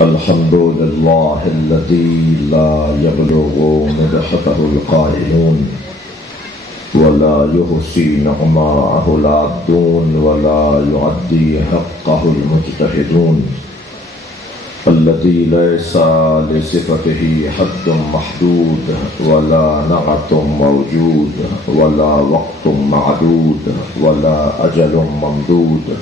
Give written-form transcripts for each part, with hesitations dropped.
الحمد لله الذي لا يبلغ مدحته القائلون ولا يحصي نعماءه العادون ولا يعدي حقه المجتهدون الذي ليس لصفته حد محدود ولا نعت موجود ولا وقت معدود ولا أجل ممدود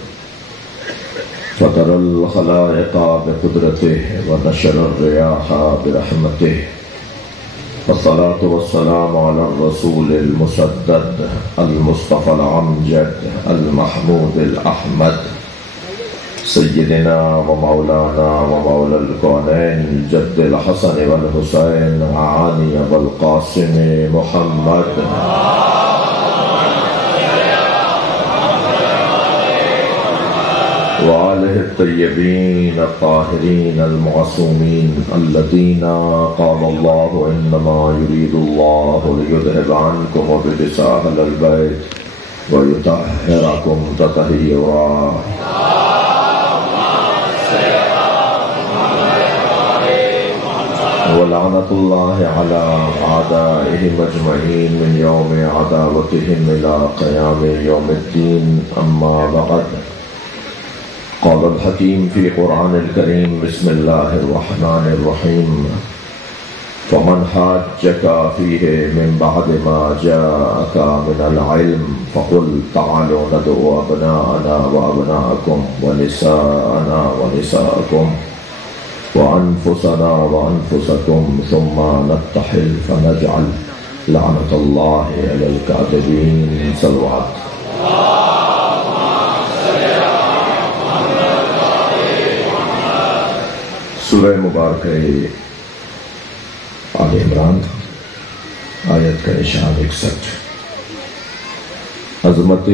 فطر الخلائق بقدرته ونشر الرياح برحمته والصلاة والسلام على الرسول المسدد المصطفى الأمجد المحمود الأحمد سيدنا ومولانا ومولى الكونين جد الحسن والحسين عاني والقاسم محمد وآله الطيبين الطاهرين المعصومين الذين قال الله إنما يريد الله ليذهب عنكم الرجس أهل البيت ويطهركم تطهيرا ولعنة الله على أعدائهم أجمعين من يوم عداوتهم إلى قيام يوم الدين أما بعد قال الحكيم في قرآن الكريم بسم الله الرحمن الرحيم فمن حاجك فيه من بعد ما جاءك من العلم فقل تعالوا ندعو أبناءنا وأبناءكم ونساءنا ونساءكم وأنفسنا وأنفسكم ثم نتحل فنجعل لعنة الله على الكاذبين صلوات سورہ مبارکہ آل عمران آیت کا ارشاد 61 عظمت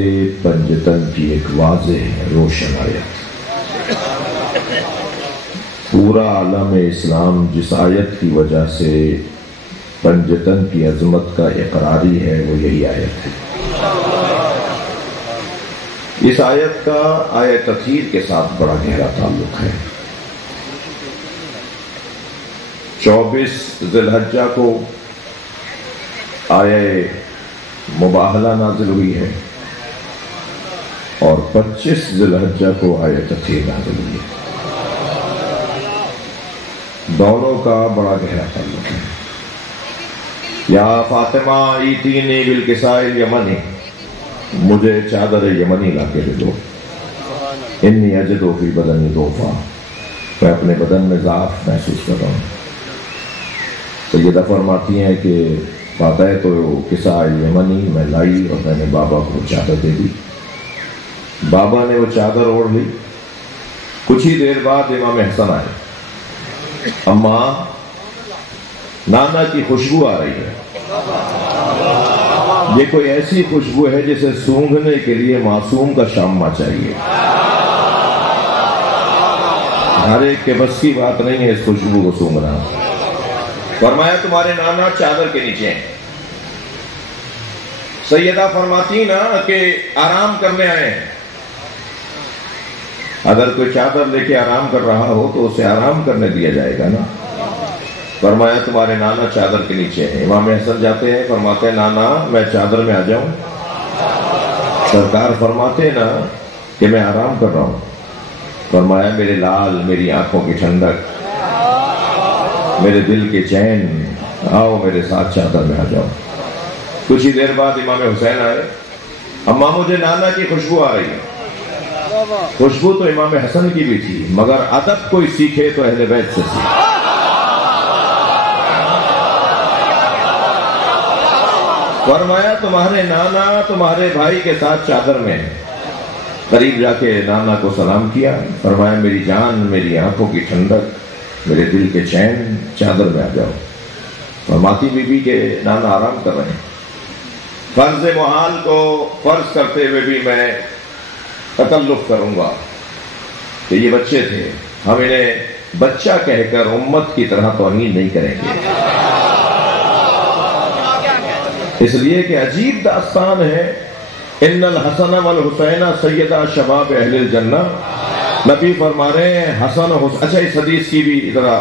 پنجتن کی ایک واضح روشن آیت پورا عالم اسلام جس آیت کی وجہ سے پنجتن کی عظمت کا اقراری ہے وہ یہی آیت ہے۔ اس آیت کا آیت تطہیر کے ساتھ بڑا گہرا تعلق ہے۔ 24 ذی الحجہ کو آیہ مباہلہ نازل ہوئی ہے اور 25 ذی الحجہ کو آیہ تطہیر نازل ہوئی ہے۔ دونوں کا بڑا گہرا تعلق ہے۔ یا فاطمہ ایتینی بالکساء الیمنی، مجھے چادر یمنی لا کے دے دو۔ انی اجد فی بدنی ضعفا، میں اپنے بدن میں ضعف محسوس کر رہا ہوں۔ سیدہ فرماتی ہیں کہ فاتح تو کساء الیمنی میں لائی اور میں نے بابا کو چادر دے دی۔ بابا نے وہ چادر اوڑھ لی۔ کچھ ہی دیر بعد امام حسن آئے۔ اماں نانا کی خوشبو آ رہی ہے، یہ کوئی ایسی خوشبو ہے جسے سونگھنے کے لیے معصوم کا شامہ چاہیے۔ ہر ایک کے بس کی بات نہیں ہے اس خوشبو کو سونگھنا۔ فرمایا تمہارے نانا چادر کے نیچے ہیں۔ سیدہ فرماتی نا کہ آرام کرنے آئے ہیں۔ اگر کوئی چادر لے کے آرام کر رہا ہو تو اسے آرام کرنے دیا جائے گا نا۔ فرمایا تمہارے نانا چادر کے نیچے ہیں۔ امام حسن جاتے ہیں، فرماتے ہیں نانا میں چادر میں آ جاؤں؟ سرکار فرماتے ہیں نا کہ میں آرام کر رہا ہوں۔ فرمایا میرے لال، میری آنکھوں کی ٹھنڈک، میرے دل کے چین، آؤ میرے ساتھ چادر میں آ جاؤ۔ کچھ ہی دیر بعد امام حسین آئے۔ اماں مجھے نانا کی خوشبو آ رہی ہے۔ خوشبو تو امام حسن کی بھی تھی، مگر ادب کوئی سیکھے تو اہل بیت سے سیکھے۔ فرمایا تمہارے نانا تمہارے بھائی کے ساتھ چادر میں ہیں۔ قریب جا کے نانا کو سلام کیا۔ فرمایا میری جان، میری آنکھوں کی ٹھنڈک، میرے دل کے چین، چادر میں آ جاؤ۔ فرماتی بی بی کے نانا آرام کر رہے ہیں۔ فرض محال کو فرض کرتے ہوئے بھی میں تکلف کروں گا کہ یہ بچے تھے، ہم انہیں بچہ کہہ کر امت کی طرح توہین نہیں کریں گے، اس لیے کہ عجیب داستان ہے۔ ان الحسن والحسین سیدہ شباب اہل الجنہ، نبی فرما رہے ہیں حسن و حسین. اچھا اس حدیث کی بھی ذرا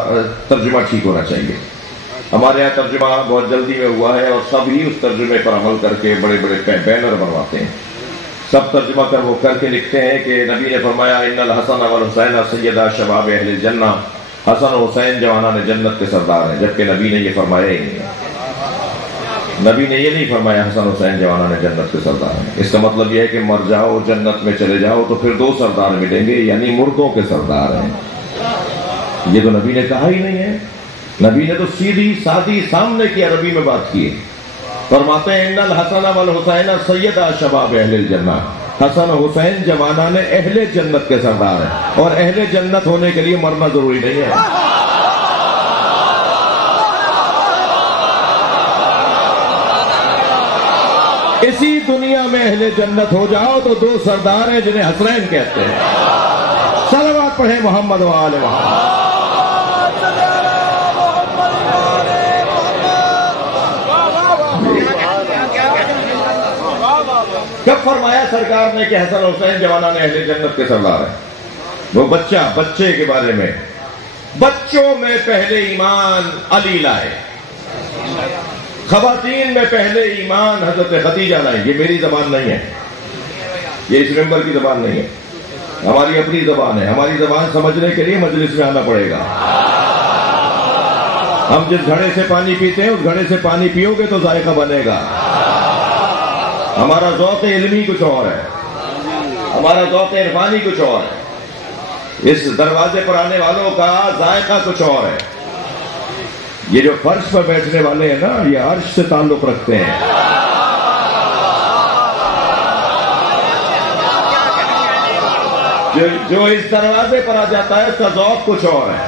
ترجمہ ٹھیک ہونا چاہیے. ہمارے یہاں ترجمہ بہت جلدی میں ہوا ہے اور سب ہی اس ترجمے پر عمل کر کے بڑے بڑے بینر بنواتے ہیں. سب ترجمہ کر کے لکھتے ہیں کہ نبی نے فرمایا ان الحسن والحسین سیدا شباب اہل الجنہ. حسن و حسین جوانان جنت کے سردار ہیں، جبکہ نبی نے یہ فرمایا ہی نہیں ہے. نبی نے یہ نہیں فرمایا حسن حسین جوانان جنت کے سردار ہیں. اس کا مطلب یہ ہے کہ مر جاؤ جنت میں چلے جاؤ تو پھر 2 سردار ملیں گے، یعنی مردوں کے سردار ہیں. یہ تو نبی نے کہا ہی نہیں ہے. نبی نے تو سیدھی سادی سامنے کی عربی میں بات کی. فرماتے ہیں ان الحسن والحسین سیدا شباب اہل الجنہ. حسن و حسین جوانان اہل جنت کے سردار ہیں، اور اہل جنت ہونے کے لیے مرنا ضروری نہیں ہے. اسی دنیا میں اہل جنت ہو جاؤ تو 2 سردار ہیں جنہیں حسنین کہتے ہیں. صلوات پڑھیں محمد و آل محمد. کب فرمایا سرکار نے کہ حسن حسین جوانان اہل جنت کے سردار ہیں؟ وہ بچے کے بارے میں. بچوں میں پہلے ایمان علی لائے، خواتین میں پہلے ایمان حضرت خدیجہ لائیں. یہ میری زبان نہیں ہے، یہ اس ممبر کی زبان نہیں ہے، ہماری اپنی زبان ہے. ہماری زبان سمجھنے کے لیے مجلس میں آنا پڑے گا. ہم جس گھڑے سے پانی پیتے ہیں اس گھڑے سے پانی پیو گے تو ذائقہ بنے گا. ہمارا ذوق علمی کچھ اور ہے، ہمارا ذوق عرفانی کچھ اور ہے. اس دروازے پر آنے والوں کا ذائقہ کچھ اور ہے. یہ جو فرش پر بیٹھنے والے ہیں نا، یہ عرش سے تعلق رکھتے ہیں. جو اس دروازے پر آ جاتا ہے اس کا ذوق کچھ اور ہے.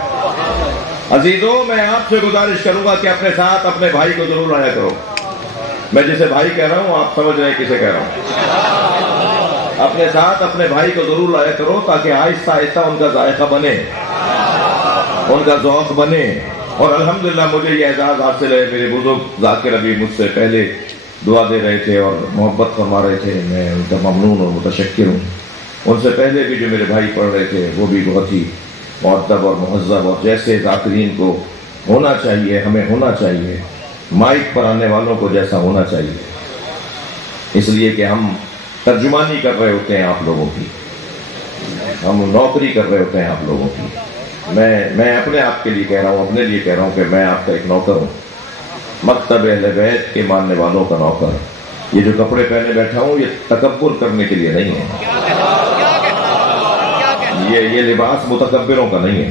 عزیزوں، میں آپ سے گزارش کروں گا کہ اپنے ساتھ اپنے بھائی کو ضرور لایا کرو. میں جسے بھائی کہہ رہا ہوں آپ سمجھ رہے ہیں کسے کہہ رہا ہوں. اپنے ساتھ اپنے بھائی کو ضرور لایا کرو تاکہ آہستہ آہستہ ان کا ذائقہ بنے، ان کا ذوق بنے. اور الحمدللہ مجھے یہ اعزاز حاصل ہے. میرے بزرگ ذاکر ابھی مجھ سے پہلے دعا دے رہے تھے اور محبت فرما رہے تھے. میں ان کا ممنون اور متشکر ہوں. ان سے پہلے بھی جو میرے بھائی پڑھ رہے تھے وہ بھی بہت ہی مؤدب اور مہذب، اور جیسے ذاکرین کو ہونا چاہیے ہمیں ہونا چاہیے، مائک پر آنے والوں کو جیسا ہونا چاہیے. اس لیے کہ ہم ترجمانی کر رہے ہوتے ہیں آپ لوگوں کی، ہم نوکری کر رہے ہوتے ہیں آپ لوگوں کی. میں اپنے آپ کے لیے کہہ رہا ہوں، اپنے لیے کہہ رہا ہوں کہ میں آپ کا ایک نوکر ہوں، مکتب اہل بیت کے ماننے والوں کا نوکر. یہ جو کپڑے پہنے بیٹھا ہوں یہ تکبر کرنے کے لیے نہیں ہے. یہ لباس متکبروں کا نہیں ہے،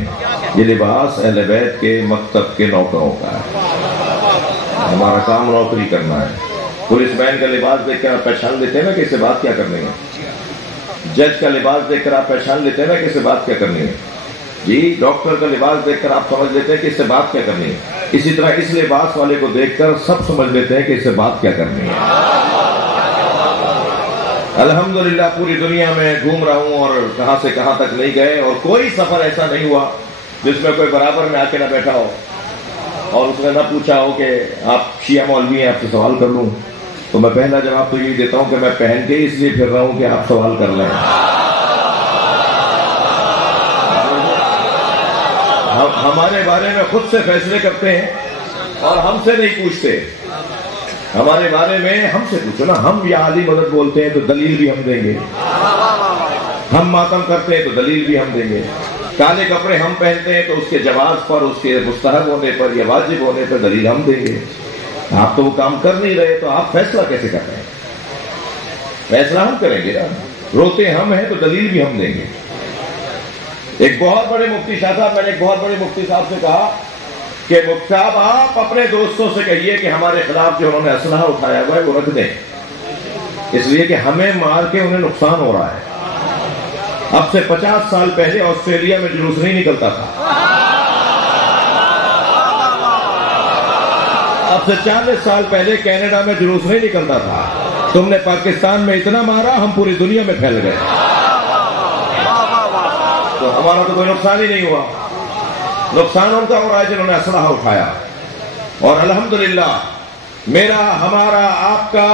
یہ لباس اہل بیت کے مکتب کے نوکروں کا ہے. ہمارا کام نوکری کرنا ہے. پولیس مین کا لباس دیکھ کر آپ پہچان لیتے ہیں نا کہ اس سے بات کیا کرنی ہے. جج کا لباس دیکھ کر آپ پہچان لیتے ہیں نا کہ اس سے بات کیا کرنی ہے. جی ڈاکٹر کا لباس دیکھ کر آپ سمجھ لیتے ہیں کہ اس سے بات کیا کرنی ہے. اسی طرح اس لباس والے کو دیکھ کر سب سمجھ لیتے ہیں کہ اس سے بات کیا کرنی ہے. الحمدللہ پوری دنیا میں گھوم رہا ہوں اور کہاں سے کہاں تک نہیں گئے، اور کوئی سفر ایسا نہیں ہوا جس میں کوئی برابر میں آ کے نہ بیٹھا ہو اور اس نے نہ پوچھا ہو کہ آپ شیعہ مولوی ہیں، آپ سے سوال کر لوں. تو میں پہلا جواب تو یہی دیتا ہوں کہ میں پہن کے اس لیے پھر رہا ہوں کہ آپ سوال کر لیں. ہمارے بارے میں خود سے فیصلے کرتے ہیں اور ہم سے نہیں پوچھتے. ہمارے بارے میں ہم سے پوچھو نا. ہم یا علی مدد بولتے ہیں تو دلیل بھی ہم دیں گے، ہم ماتم کرتے ہیں تو دلیل بھی ہم دیں گے، کالے کپڑے ہم پہنتے ہیں تو اس کے جواز پر، اس کے مستحب ہونے پر یا واجب ہونے پر دلیل ہم دیں گے. آپ تو وہ کام کر نہیں رہے تو آپ فیصلہ کیسے کر رہے ہیں؟ فیصلہ ہم کریں گے نا. روتے ہم ہیں تو دلیل بھی ہم دیں گے. ایک بہت بڑے مفتی شاہ صاحب، میں نے ایک بہت بڑے مفتی صاحب سے کہا کہ مفتی صاحب آپ اپنے دوستوں سے کہیے کہ ہمارے خلاف جو انہوں نے اسلحہ اٹھایا ہوا ہے وہ رکھ دیں، اس لیے کہ ہمیں مار کے انہیں نقصان ہو رہا ہے. اب سے 50 سال پہلے آسٹریلیا میں جلوس نہیں نکلتا تھا، اب سے 40 سال پہلے کینیڈا میں جلوس نہیں نکلتا تھا. تم نے پاکستان میں اتنا مارا ہم پوری دنیا میں پھیل گئے، تو ہمارا تو کوئی نقصان ہی نہیں ہوا. نقصان ان کا ہو رہا ہے جنہوں نے اسلحہ اٹھایا. اور الحمدللہ میرا، ہمارا، آپ کا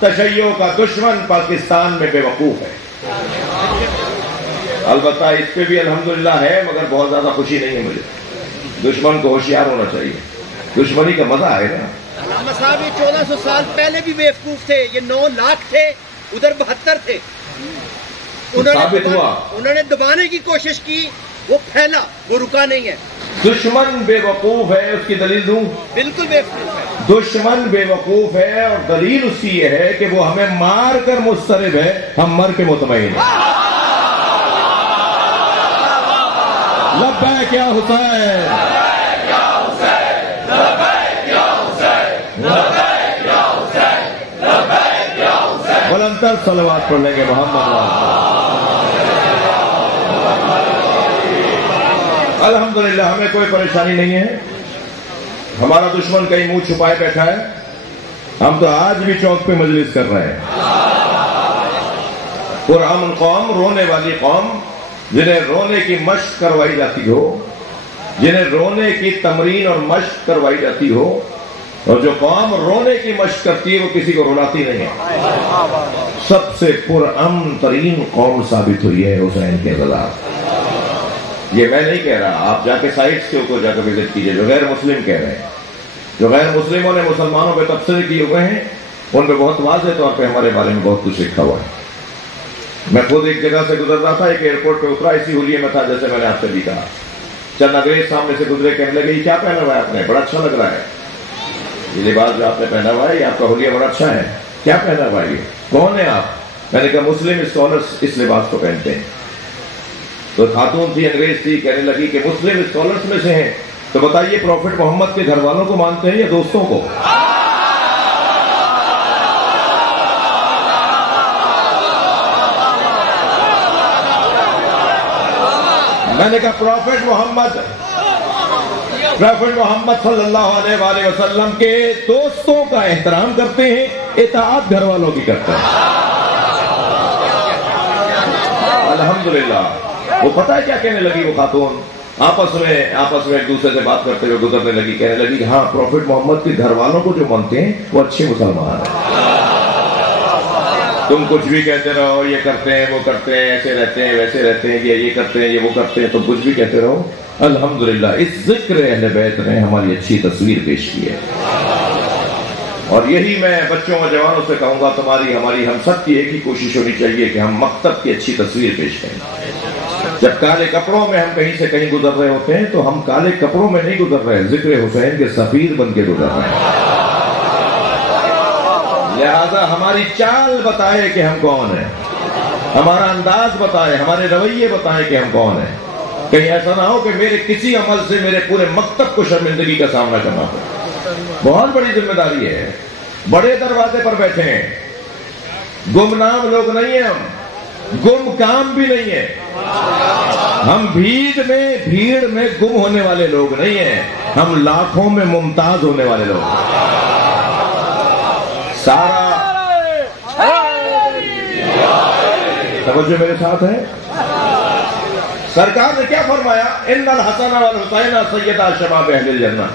تشیع کا دشمن پاکستان میں بے وقوف ہے. البتہ اس پہ بھی الحمدللہ ہے، مگر بہت زیادہ خوشی نہیں ہے مجھے. دشمن کو ہوشیار ہونا چاہیے، دشمنی کا مزہ آئے گا. علامہ صاحب یہ 1400 سال پہلے بھی بیوقوف تھے، یہ 9 لاکھ تھے، ادھر 72 تھے. انہوں نے دبانے کی کوشش کی، وہ پھیلا، وہ رکا نہیں ہے. دشمن بے وقوف ہے، اس کی دلیل دوں؟ بالکل بے وقوف ہے. دشمن بے وقوف ہے اور دلیل اس کی یہ ہے کہ وہ ہمیں مار کر مضطرب ہے، ہم مر کے مطمئن ہیں. لبیک یا حسین، بلندتر صلوات پڑھ لیں گے محمد. الحمدللہ ہمیں کوئی پریشانی نہیں ہے. ہمارا دشمن کہیں منہ چھپائے بیٹھا ہے، ہم تو آج بھی چوک پہ مجلس کر رہے ہیں. پرامن قوم، رونے والی قوم، جنہیں رونے کی مشق کروائی جاتی ہو، جنہیں رونے کی تمرین اور مشق کروائی جاتی ہو، اور جو قوم رونے کی مشق کرتی ہے وہ کسی کو رلاتی نہیں ہے. سب سے پرامن ترین قوم ثابت ہوئی ہے حسین کے خلاف. یہ میں نہیں کہہ رہا، آپ جا کے سائٹس کے اوپر جا کے وزٹ کیجئے. جو غیر مسلم کہہ رہے ہیں، جو غیر مسلموں نے مسلمانوں پہ تبصرے کیے ہوئے ہیں، ان پہ بہت واضح طور پہ ہمارے بارے میں بہت کچھ لکھا ہوا ہے. میں خود ایک جگہ سے گزر رہا تھا، ایک ایئرپورٹ پہ اترا، اسی ہولیے میں تھا جیسے میں نے آپ سے بھی کہا. چند انگریز سامنے سے گزرے، کہنے لگے یہ کیا پہنا ہوا ہے آپ نے، بڑا اچھا لگ رہا ہے. یہ لباس جو آپ نے پہنا ہوا ہے، یہ آپ کا ہولیہ بڑا اچھا ہے، کیا پہنا ہوا ہے یہ، کون ہے آپ؟ میں نے کہا مسلم اسکالرس اس لباس کو پہنتے ہیں. تو خاتون تھی، انگریز تھی، کہنے لگی کہ مسلم اسکالرس میں سے ہیں، تو بتائیے پروفٹ محمد کے گھر والوں کو مانتے ہیں یا دوستوں کو؟ میں نے کہا پروفٹ محمد صلی اللہ علیہ وآلہ وسلم کے دوستوں کا احترام کرتے ہیں، اطاعت گھر والوں کی کرتے ہیں. الحمدللہ. وہ پتہ ہے کیا کہنے لگی وہ خاتون؟ آپس میں ایک دوسرے سے بات کرتے ہوئے گزرنے لگی، کہنے لگی کہ ہاں پروفٹ محمد کے گھر والوں کو جو مانتے ہیں وہ اچھے مسلمان ہیں. تم کچھ بھی کہتے رہو، یہ کرتے ہیں وہ کرتے ہیں، ایسے رہتے ہیں ویسے رہتے ہیں، یہ کرتے ہیں یہ وہ کرتے ہیں، تم کچھ بھی کہتے رہو. الحمدللہ اس ذکر اہل بیت نے ہماری اچھی تصویر پیش کی ہے. اور یہی میں بچوں اور جوانوں سے کہوں گا، تمہاری ہماری ہم سب کی ایک ہی کوشش ہونی چاہیے کہ ہم مکتب کی اچھی تصویر پیش کریں. جب کالے کپڑوں میں ہم کہیں سے کہیں گزر رہے ہوتے ہیں تو ہم کالے کپڑوں میں نہیں گزر رہے، ذکر حسین کے سفیر بن کے گزر رہے ہیں. لہذا ہماری چال بتائے کہ ہم کون ہیں، ہمارا انداز بتائے، ہمارے رویے بتائیں کہ ہم کون ہیں. کہیں ایسا نہ ہو کہ میرے کسی عمل سے میرے پورے مکتب کو شرمندگی کا سامنا کرنا پڑے. بہت بڑی ذمہ داری ہے. بڑے دروازے پر بیٹھے ہیں، گمنام لوگ نہیں ہیں، ہم گم کام بھی نہیں ہیں. ہم بھیڑ میں گم ہونے والے لوگ نہیں ہیں، ہم لاکھوں میں ممتاز ہونے والے لوگ ہیں. سارا توجہ میرے ساتھ ہے. سرکار نے کیا فرمایا؟ ان الحسن والحسین سیدا شباب اہل الجنہ.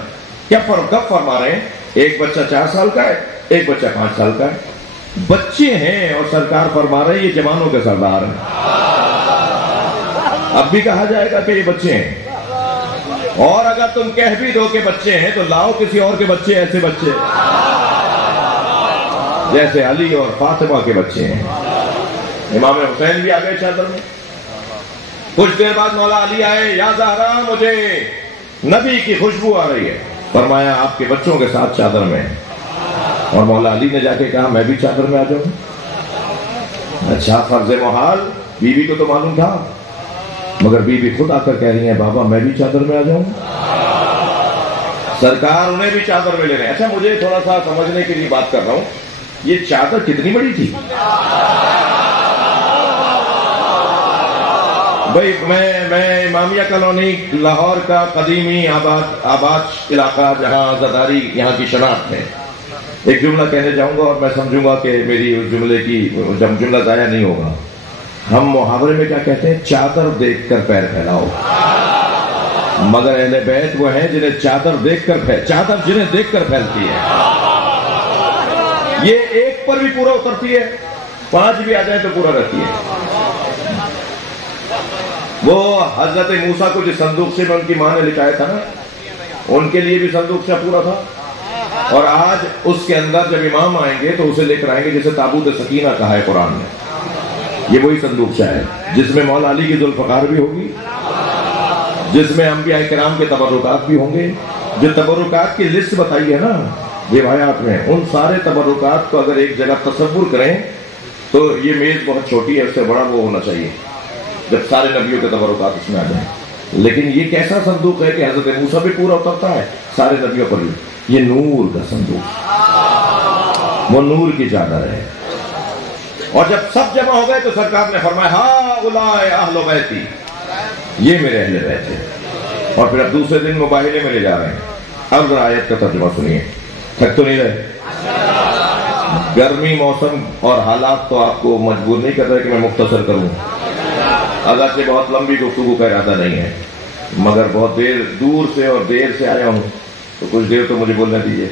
کیا کب فرما رہے ہیں؟ ایک بچہ 4 سال کا ہے، ایک بچہ 5 سال کا ہے. بچے ہیں اور سرکار فرما رہے ہیں یہ جوانوں کے سردار ہیں. اب بھی کہا جائے گا کہ یہ بچے ہیں، اور اگر تم کہہ بھی دو کہ بچے ہیں تو لاؤ کسی اور کے بچے، ایسے بچے جیسے علی اور فاطمہ کے بچے ہیں. امام حسین بھی آ گئے چادر میں. کچھ دیر بعد مولا علی آئے، یا زہرا مجھے نبی کی خوشبو آ رہی ہے. فرمایا آپ کے بچوں کے ساتھ چادر میں. اور مولا علی نے جا کے کہا میں بھی چادر میں آ جاؤں. اچھا فرض محال، بیوی کو تو معلوم تھا، مگر بیوی خود آ کر کہہ رہی ہیں بابا میں بھی چادر میں آ جاؤں. سرکار انہیں بھی چادر میں لے رہے ہیں. اچھا مجھے تھوڑا سا سمجھنے کے لیے بات کر رہا ہوں، یہ چادر کتنی بڑی تھی؟ بھائی میں امامیہ کالونی لاہور کا قدیمی آباد علاقہ جہاں زداری یہاں کی شناخت ہے، ایک جملہ کہنے جاؤں گا اور میں سمجھوں گا کہ میری اس جملے کی جملہ ضائع نہیں ہوگا. ہم محاورے میں کیا کہتے ہیں؟ چادر دیکھ کر پیر پھیلاؤ. مگر اہل بیت وہ ہیں جنہیں چادر دیکھ کر پھیلتی ہے. یہ ایک پر بھی پورا اترتی ہے، 5 بھی آ جائے تو پورا رہتی ہے. وہ حضرت موسیٰ کو جس صندوق سے ان کی ماں نے لٹایا تھا نا، ان کے لیے بھی صندوق سے پورا تھا، اور آج اس کے اندر جب امام آئیں گے تو اسے لے کر آئیں گے، جسے تابوت سکینہ کہا ہے قرآن نے. یہ وہی صندوق سے ہے جس میں مولا علی کی ذوالفقار بھی ہوگی، جس میں انبیاء کرام کے تبرکات بھی ہوں گے. جو تبرکات کی لسٹ بتائی ہے نا روایات میں، ان سارے تبرکات کو اگر ایک جگہ تصور کریں تو یہ میز بہت چھوٹی ہے، اس سے بڑا وہ ہونا چاہیے جب سارے نبیوں کے تبرکات اس میں آ جائیں. لیکن یہ کیسا صندوق ہے کہ حضرت موسیٰ بھی پورا اترتا ہے، سارے نبیوں پر بھی. یہ نور کا صندوق، وہ نور کی چادر ہے. اور جب سب جمع ہو گئے تو سرکار نے فرمایا ہؤلاء اہل بیتی، یہ میرے اہل بیت ہے. اور پھر اب دوسرے دن مباہلے میں لے جا رہے ہیں. اب ذرا آیت کا ترجمہ سنیے، تھک تو نہیں رہے؟ گرمی موسم اور حالات تو آپ کو مجبور نہیں کر رہے کہ میں مختصر کروں، اگرچہ بہت لمبی گفتگو کا ارادہ نہیں ہے، مگر بہت دور سے اور دیر سے آیا ہوں تو کچھ دیر تو مجھے بولنے دیجیے.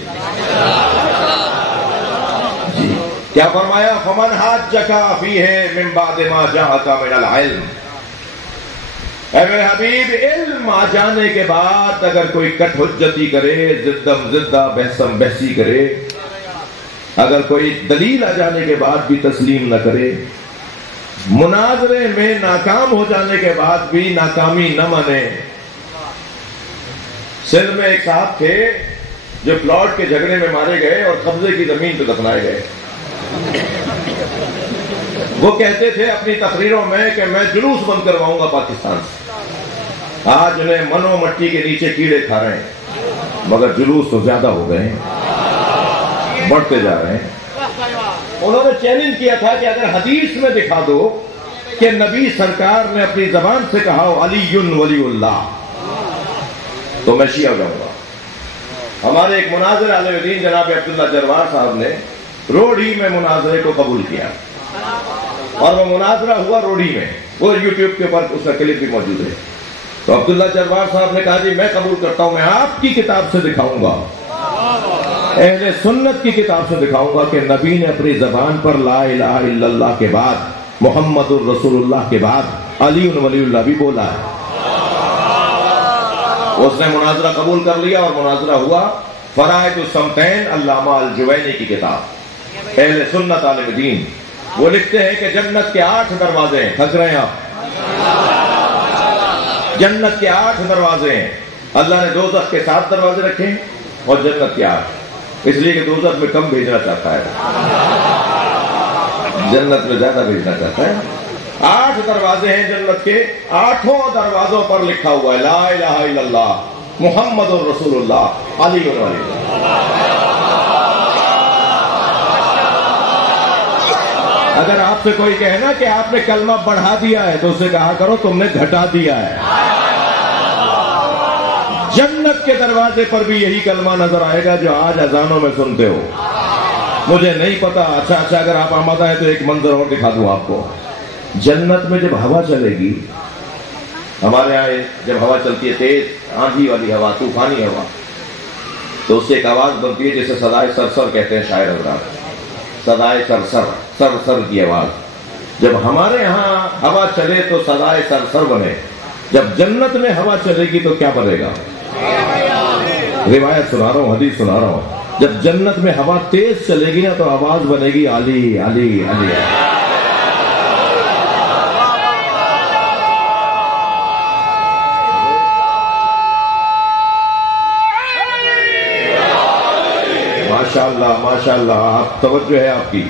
جی کیا فرمایا؟ فمن حاجک فیہ من بعد ما جاءک من العلم. اے میرے حبیب، علم آ جانے کے بعد اگر کوئی کٹ حجتی کرے، زدم زدہ بحثم بحثی کرے، اگر کوئی دلیل آ جانے کے بعد بھی تسلیم نہ کرے، مناظرے میں ناکام ہو جانے کے بعد بھی ناکامی نہ مانے. سندھ میں ایک صاحب تھے جو پلاٹ کے جھگڑے میں مارے گئے اور قبضے کی زمین پہ دفنائے گئے. وہ کہتے تھے اپنی تقریروں میں کہ میں جلوس بند کرواؤں گا پاکستان سے. آج انہیں منو مٹی کے نیچے کیڑے کھا رہے ہیں، مگر جلوس تو زیادہ ہو گئے ہیں، بڑھتے جا رہے ہیں. انہوں نے چیلنج کیا تھا کہ اگر حدیث میں دکھا دو کہ نبی سرکار نے اپنی زبان سے کہا علی ولی اللہ تو میں شیعہ ہو جاؤں گا. ہمارے ایک مناظر عالم دین جناب عبداللہ جروار صاحب نے روڑی میں مناظرے کو قبول کیا، اور وہ مناظرہ ہوا روڑی میں، وہ یوٹیوب کے اوپر اس کا کلپ بھی موجود ہے. تو عبداللہ جروار صاحب نے کہا جی میں قبول کرتا ہوں، میں آپ کی کتاب سے دکھاؤں گا، اہل سنت کی کتاب سے دکھاؤں گا کہ نبی نے اپنی زبان پر لا الہ الا اللہ کے بعد، محمد الرسول اللہ کے بعد علی ولی اللہ بھی بولا ہے. اس نے مناظرہ قبول کر لیا اور مناظرہ ہوا. فرائض السمتین علامہ الجوینی کی کتاب، اہل سنت عالم دین. وہ لکھتے ہیں کہ جنت کے 8 دروازے ہیں. تھک رہے ہیں آپ؟ جنت کے 8 دروازے ہیں. اللہ نے دوزخ کے 7 دروازے رکھے ہیں اور جنت کے 8، اس لیے کہ دوزخ میں کم بھیجنا چاہتا ہے، جنت میں زیادہ بھیجنا چاہتا ہے. 8 دروازے ہیں جنت کے، 8 دروازوں پر لکھا ہوا ہے لا الہ الا اللہ محمد الرسول اللہ علی ولی اللہ. اگر آپ سے کوئی کہے نا کہ آپ نے کلمہ بڑھا دیا ہے تو اسے کہا کرو تم نے گھٹا دیا ہے. جنت کے دروازے پر بھی یہی کلمہ نظر آئے گا جو آج اذانوں میں سنتے ہو. مجھے نہیں پتا، اچھا اگر آپ آمادہ ہے تو ایک منظر اور دکھا دوں آپ کو. جنت میں جب ہوا چلے گی، ہمارے یہاں جب ہوا چلتی ہے تیز آندھی والی ہوا، طوفانی ہوا، تو اس سے ایک آواز بنتی ہے جسے صدائے سرسر کہتے ہیں شاعر حضرات. صدائے سرسر، سرسر کی آواز. جب ہمارے ہاں ہوا چلے تو صدائے سرسر بنے، جب جنت میں ہوا چلے گی تو کیا بنے گا؟ روایت سنا رہا ہوں، حدیث سنا رہا ہوں. جب جنت میں ہوا تیز چلے گی نا تو آواز بنے گی علی علی علی. ماشاءاللہ ماشاءاللہ، آپ توجہ ہے آپ کی.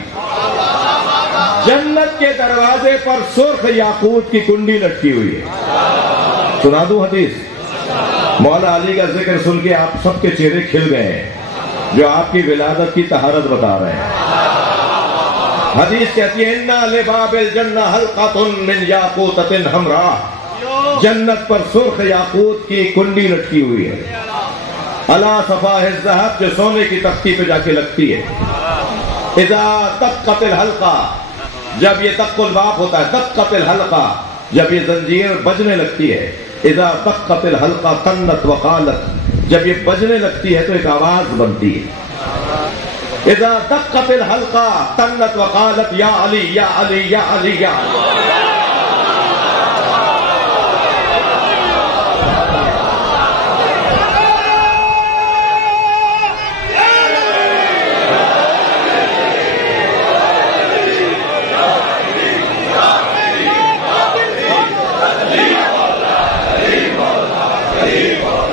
جنت کے دروازے پر سرخ یاقوت کی کنڈی لٹکی ہوئی ہے. سنا دوں حدیث؟ مولا علی کا ذکر سن کے آپ سب کے چہرے کھل گئے ہیں جو آپ کی ولادت کی طہارت بتا رہے ہیں. حدیث کہتی ہے اِنَّ لِبَابِ الْجَنَّةِ حَلْقَةٌ مِّن یاقوتۃ حمراء. جنت پر سرخ یاقوت کی کنڈی لٹکی ہوئی ہے. علی صفاح الذهب، جو سونے کی تختی پہ جا کے لگتی ہے. اذا دقت الحلقہ، جب یہ دق الباب ہوتا ہے، دقت الحلقہ، جب یہ زنجیر بجنے لگتی ہے. اذا دقت الحلقہ طنت وقالت، جب یہ بجنے لگتی ہے تو ایک آواز بنتی ہے. اذا دقت الحلقہ طنت وقالت یا علی یا علی یا علی یا علی.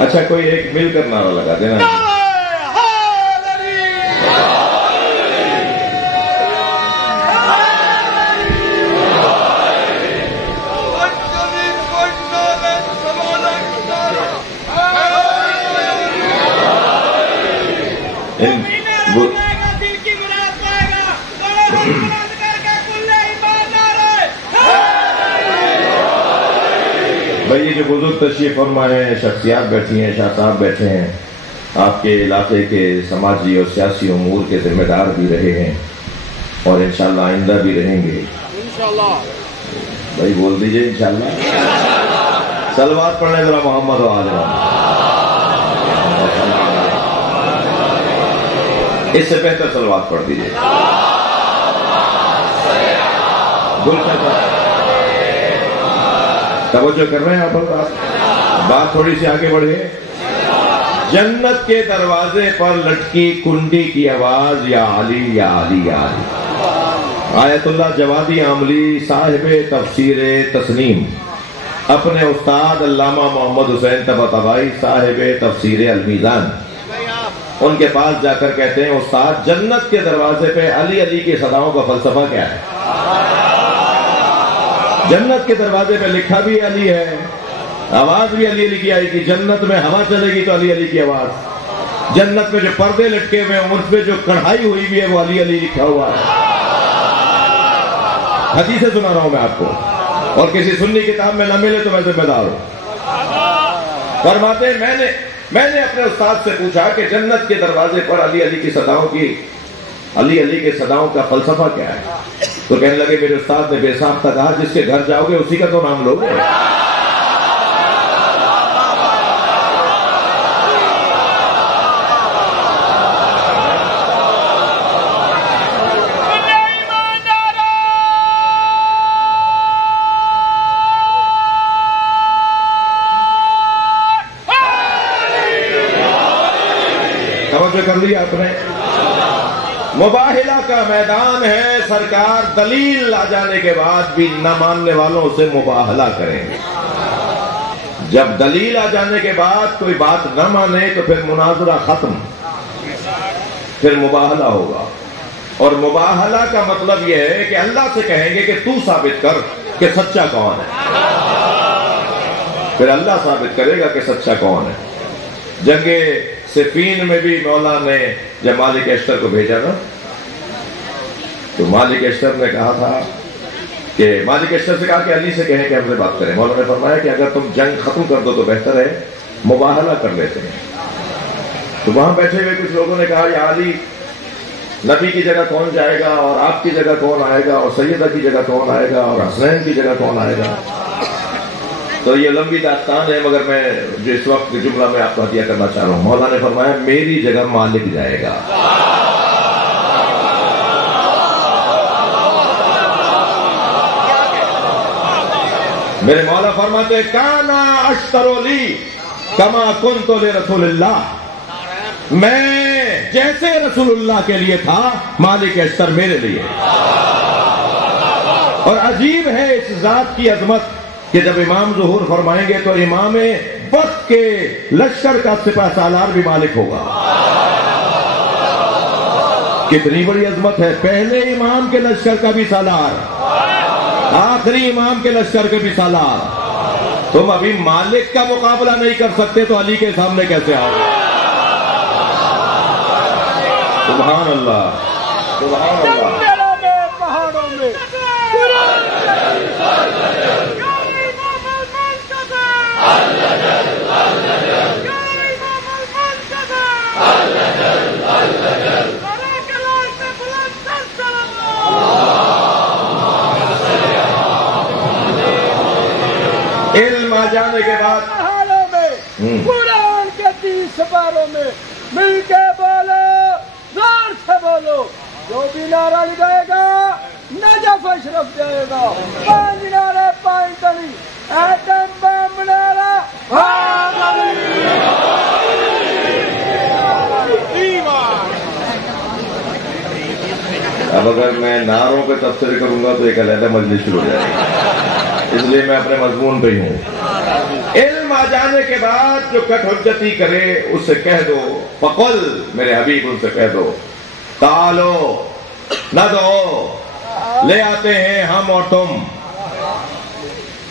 اچھا کوئی ایک مل کر نعرہ لگا دینا. بھائی یہ جو بزرگ تشریف فرما ہیں، شخصیات بیٹھی ہیں، شاہ صاحب بیٹھے ہیں، آپ کے علاقے کے سماجی اور سیاسی امور کے ذمہ دار بھی رہے ہیں اور انشاءاللہ آئندہ بھی رہیں گے. بھائی بول دیجئے انشاءاللہ. صلوات پڑھنے ذرا محمد و آل محمد. اس سے بہتر صلوات پڑھ دیجئے. توجہ کر رہے ہیں آپ؟ بات تھوڑی سی آگے بڑھے. جنت کے دروازے پر لٹکی کنڈی کی آواز، یا علی یا علی یا علی. آیت اللہ جوادی عاملی صاحب تفسیر تسنیم اپنے استاد علامہ محمد حسین طباطبائی صاحب تفسیر المیزان، ان کے پاس جا کر کہتے ہیں استاد جنت کے دروازے پہ علی علی کی صداؤں کا فلسفہ کیا ہے؟ جنت کے دروازے پہ لکھا بھی علی ہے، آواز بھی علی علی کی آئے گی. جنت میں ہوا چلے گی تو علی علی کی آواز. جنت میں جو پردے لٹکے ہوئے ہیں اس پہ جو کڑھائی ہوئی بھی ہے وہ علی علی لکھا ہوا ہے. حدیثیں سنا رہا ہوں میں آپ کو، اور کسی سنی کتاب میں نہ ملے تو میں ذمہ دار ہوں. فرماتے ہیں میں نے اپنے استاد سے پوچھا کہ جنت کے دروازے پر علی علی کی صداؤں کا فلسفہ کیا ہے؟ تو کہنے لگے میرے استاد نے بے ساختہ کہا جس کے گھر جاؤ گے اسی کا تو نام لو گے. توجہ کر لیا آپ نے. مباہلہ کا میدان ہے، سرکار دلیل آ جانے کے بعد بھی نہ ماننے والوں سے مباہلہ کریں گے. جب دلیل آ جانے کے بعد کوئی بات نہ مانے تو پھر مناظرہ ختم، پھر مباہلہ ہوگا. اور مباہلہ کا مطلب یہ ہے کہ اللہ سے کہیں گے کہ تو ثابت کر کہ سچا کون ہے، پھر اللہ ثابت کرے گا کہ سچا کون ہے. جنگ صفین میں بھی مولا نے جب مالک اشتر کو بھیجا نا تو مالک اشتر نے کہا تھا کہ مالک اشتر سے کہا کہ علی سے کہیں کہ ہم سے بات کریں. مولا نے فرمایا کہ اگر تم جنگ ختم کر دو تو بہتر ہے، مباہلہ کر لیتے ہیں. تو وہاں بیٹھے ہوئے کچھ لوگوں نے کہا یا علی نبی کی جگہ کون جائے گا، اور آپ کی جگہ کون آئے گا، اور سیدہ کی جگہ کون آئے گا، اور حسنین کی جگہ کون آئے گا. تو یہ لمبی داستان ہے، مگر میں جو اس وقت جملہ میں آپ کو عطیہ کرنا چاہ رہا ہوں. مولا نے فرمایا میری جگہ مالک جائے گا. میرے مولا فرماتے کانا اشتر لی کما کنت لرسول اللہ، میں جیسے رسول اللہ کے لیے تھا مالک اشتر میرے لیے. اور عجیب ہے اس ذات کی عظمت کہ جب امام ظہور فرمائیں گے تو امام وقت کے لشکر کا سپہ سالار بھی مالک ہوگا. کتنی بڑی عظمت ہے، پہلے امام کے لشکر کا بھی سالار، آخری امام کے لشکر کے بھی سالار. تم ابھی مالک کا مقابلہ نہیں کر سکتے تو علی کے سامنے کیسے آؤ؟ سبحان اللہ، سبحان اللہ. علم آ جانے کے بعد قرآن کے 30 سپاروں میں مل کے بولو، زور سے بولو، جو بھی نعرہ لگائے گا نجف اشرف جائے گا. 5 نعرے 5 تلی، ایٹم بم نعرہ اب اگر میں نعروں پہ تبصرے کروں گا تو ایک علیحدہ مجلس شروع ہو جائے گا، اس لیے میں اپنے مضمون پہ ہی ہوں. علم آ جانے کے بعد جو کٹ حجتی کرے اسے کہہ دو، فقل، میرے حبیب ان سے کہہ دو، تعالو ندعو، لے آتے ہیں ہم اور تم،